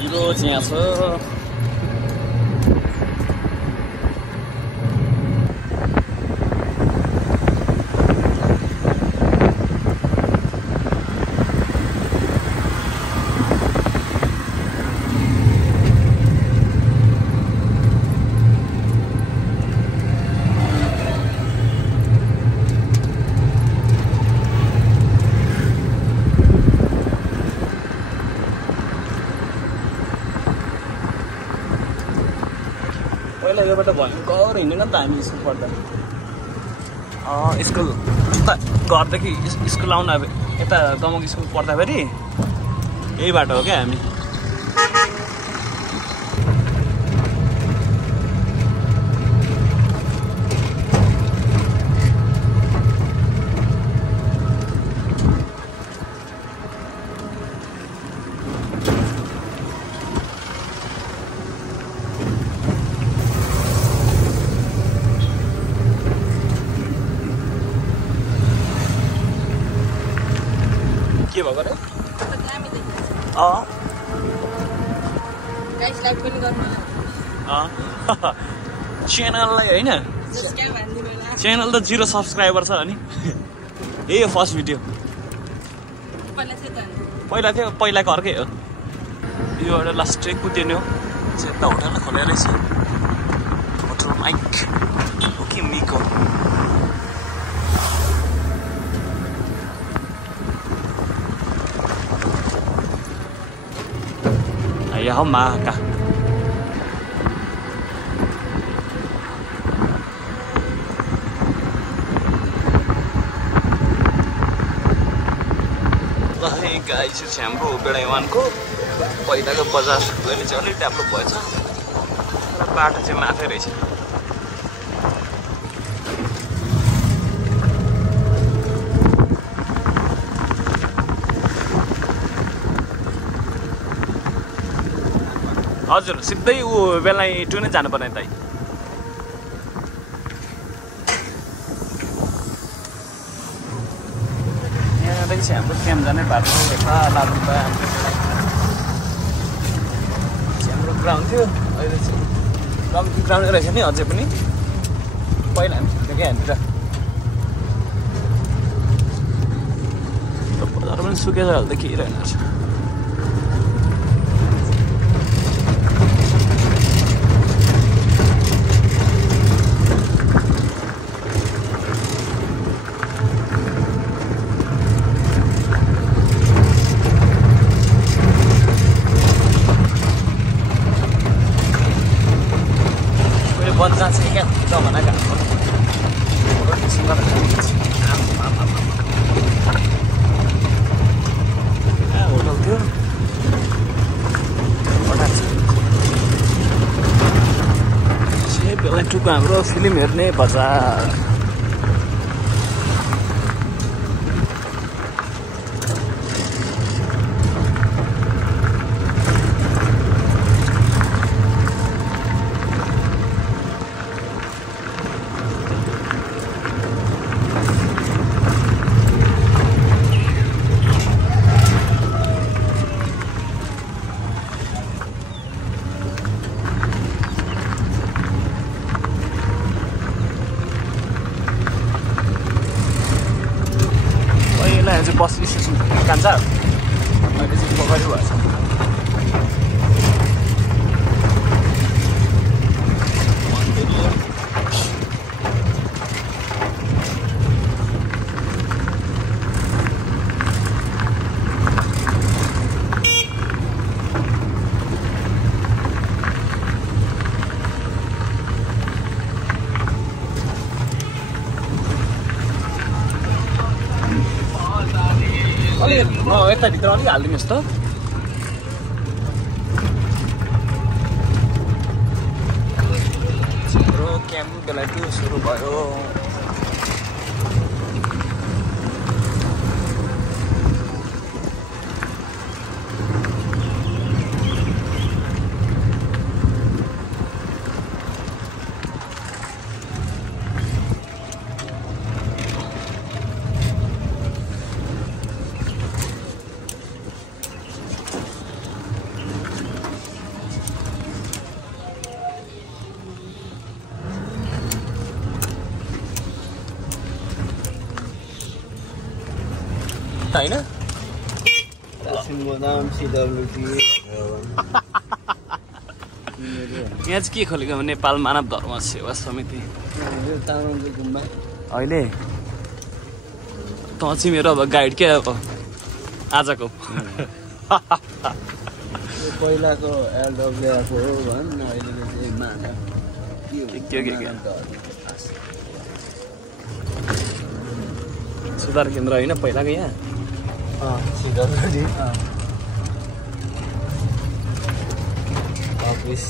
hero चाहिँ यहाँ छ पहिला योबाट भयङ्कर हिँडेन नि त हामी स्कुल पढ्दा स्कुल उता घरदेखि स्कुल आउन यता गमक स्कुल पढ्दाखेरि यही बाटो हो क्या हामी के भएको रे च्यानललाई होइन च्यानल त 0 सब्सक्राइबर छ नि यही हो फर्स्ट भिडियो पहिला थियो पहिलाको अर्कै हो यो एउटा लास्टै कुद्यो नि हो यता होटल खोलेर रहेछ होटल माइक ओके मिको यहाँ माका गाइस यो चाहिँ हाम्रो बेडाइवानको पहिलाको बजार अहिले चाहिँ अलिक डेभलप भएछ र बाटो चाहिँ माथि रहेछ हजुर सिधै ऊ बेलाइ टु नै जानुपर्ने दाइ यहाँदेखि चाहिँ हाम्रो क्याम्प जाने बाटो यता लालुम्बा हाम्रो ग्राउन्ड थियो अहिले चाहिँ ग्राउन्ड रहेछ नि अझै पनि पहिला हामी खेल्थ्यो क्या यहाँनिर बजार पनि सुकेर हाल्दा केही रहेन रहेछ बन्द जान्छ क्या जमाना घामको होटल थियो बेला टुको हाम्रो फिल्म हेर्ने बजार बस स्टेसन कान्छ अहिले चाहिँ पकडी भएछ यताभित्र अलिक हालिदिनुहोस् त हाम्रो क्याम्प बेला टु सुरु भयो होइन यहाँ चाहिँ के खोलेको भने नेपाल मानव धर्म सेवा समिति अहिले त चाहिँ मेरो अब गाइड के अब आजको पहिलाको एलडब्ल्युआरको हो भन् अहिलेको चाहिँ मानव के सुधार केन्द्र होइन पहिलाको यहाँ अफिस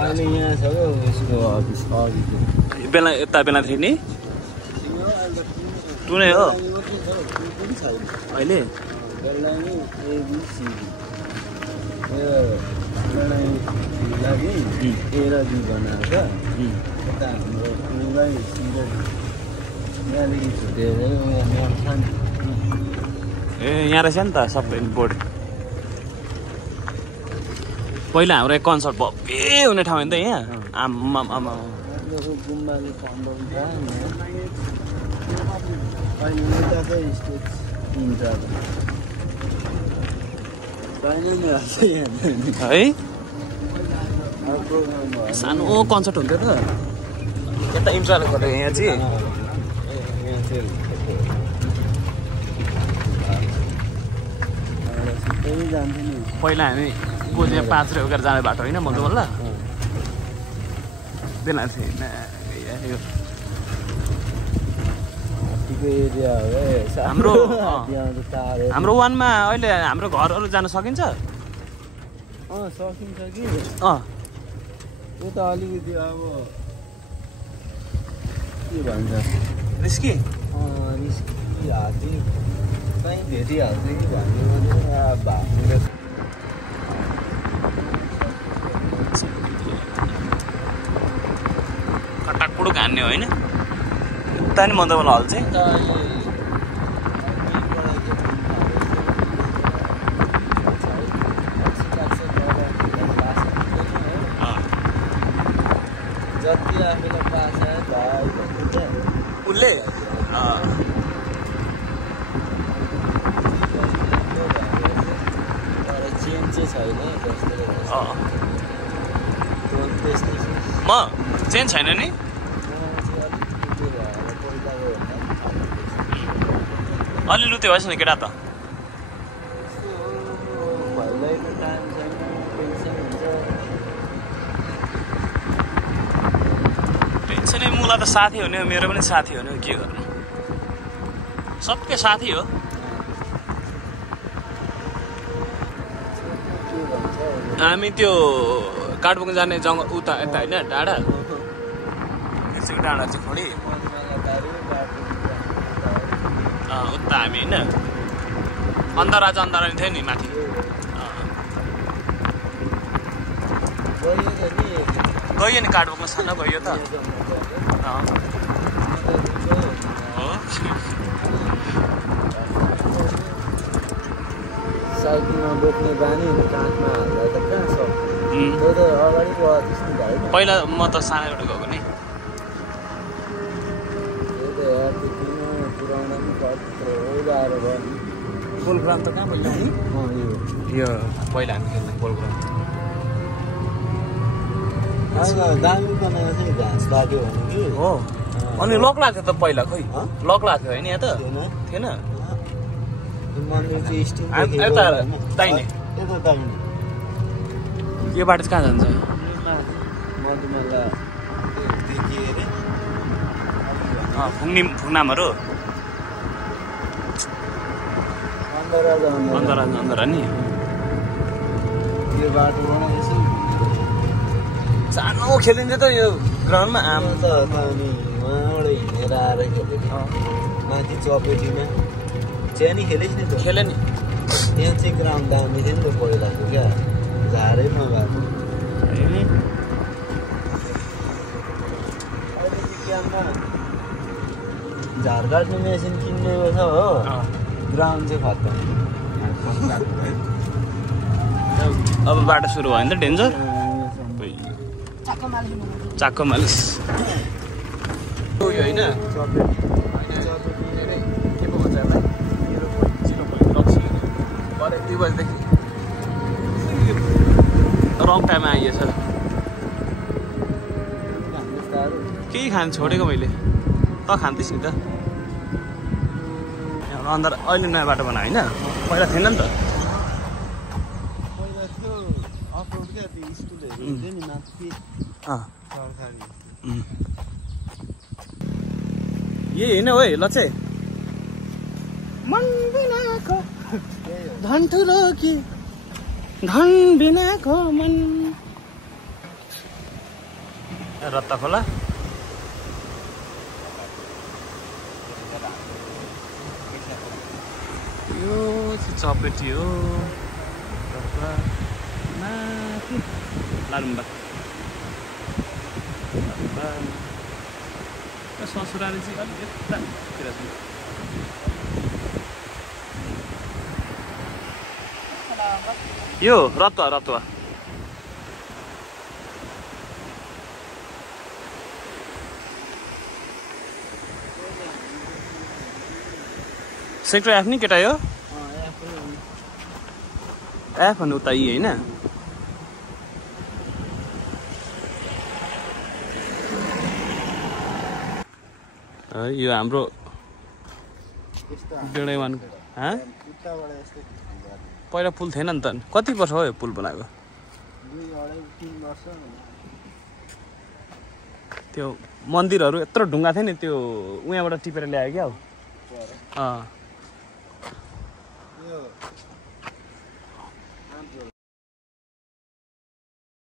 अहिले यहाँ छ उसको अफिस बेला यता बेला थियो नि टुनै हो अहिले लागि बनाएर यता हाम्रो यहाँदेखि छुटेर ए यहाँ रहेछ नि त सबै बोर्ड पहिला हाम्रो कन्सर्ट भव्य हुने ठाउँ होइन त यहाँ आमा गुम्बाले है सानो कन्सर्ट हुन्थ्यो त यता इन्ट्राले गरेको यहाँ चाहिँ पहिला हामी बोझे 5 रुपियाँ जाने बाटो होइन मधुमल्ल बेला थियो हाम्रो वानमा अहिले हाम्रो घरहरू जान सकिन्छ सकिन्छ कि त्यो त अलिकति अब के भन्छ रिस्की हात्ती कहीँ भेटिहाल्छ कि भन्ने भाग्ने कटाकुडुक हान्ने होइन उता नि मधुमल्ल हल चाहिँ जति आफूलाई पास उसले चेन्ज चाहिँ छैन म चेन्ज छैन नि अलि लुते भएछ नि केटा त टेन्सनै मलाई त साथी हुने हो मेरो पनि साथी हुने हो के गर्नु सबकै साथी हो हामी त्यो काठमाडौँ जाने जङ्गल उता यता होइन डाँडा त्यो डाँडा चाहिँ खोडी उता हामी होइन अन्धरा थियो नि माथि गयो नि काठमाडौँमा सानो गयो त साइकलमा बोक्ने बानी काठमा हाल्दा त कहाँ छ त्यो त अगाडि पहिला म त सानैबाट गएको नि पोलग्राम त कहाँ पहिला यो पहिला हामी खेल्ने पोलग्राम दामी बनाएको चाहिँ घाँस लाग्यो भने कि हो अनि लक लाग्थ्यो त पहिला खै लक लाग्थ्यो होइन यहाँ त थिएन मन्दिर चाहिँ स्टिल यता दाहिने यो बाटो चाहिँ कहाँ जान्छ मधुमल्ल फुङनामहरू अन्धरा नि यो बाटोबाट यसो सानो खेलिन्थ्यो त यो ग्राउन्डमा आम त अनि उहाँबाट हिँडेर आएर खेलेको माथि चपेटीमा चिया नि खेलेछ नि त खेले नि त्यहाँ चाहिँ ग्राउन्ड दामी थियो नि त पहिलाको क्या झारै नभएको झार काट्ने मेसिन किन्नेको छ हो ग्राउन्ड चाहिँ खत्तम अब बाटो सुरु भयो नि त डेन्जर चाक्को मालिस यो होइन के पो भन्छ यसलाई चिलो भोलि रक्सी भरे 2 बजेदेखि रङ टाइममा आइएछ केही खान छोडेको मैले त खान्थिस् नि त अन्त अहिले नयाँ बाटो बनायो होइन पहिला थिएन नि त यही होइन है लच्छे मन बिनाको धन ठुलो कि धन बिनाको मन रत्ता खोला यो चाहिँ चपेटी हो माथि लारुम्बा ससुराले चाहिँ अलिक यतातिर छ यो रतुवा रतुवा सेक्टर एफ नि केटा यो एफ भन्नु उता यी होइन यो हाम्रो बेडैवान पहिला पुल थिएन नि त कति वर्ष हो यो पुल बनाएको 2-3 वर्ष त्यो मन्दिरहरू यत्रो ढुङ्गा थियो नि त्यो उहाँबाट टिपेर ल्यायो क्या हो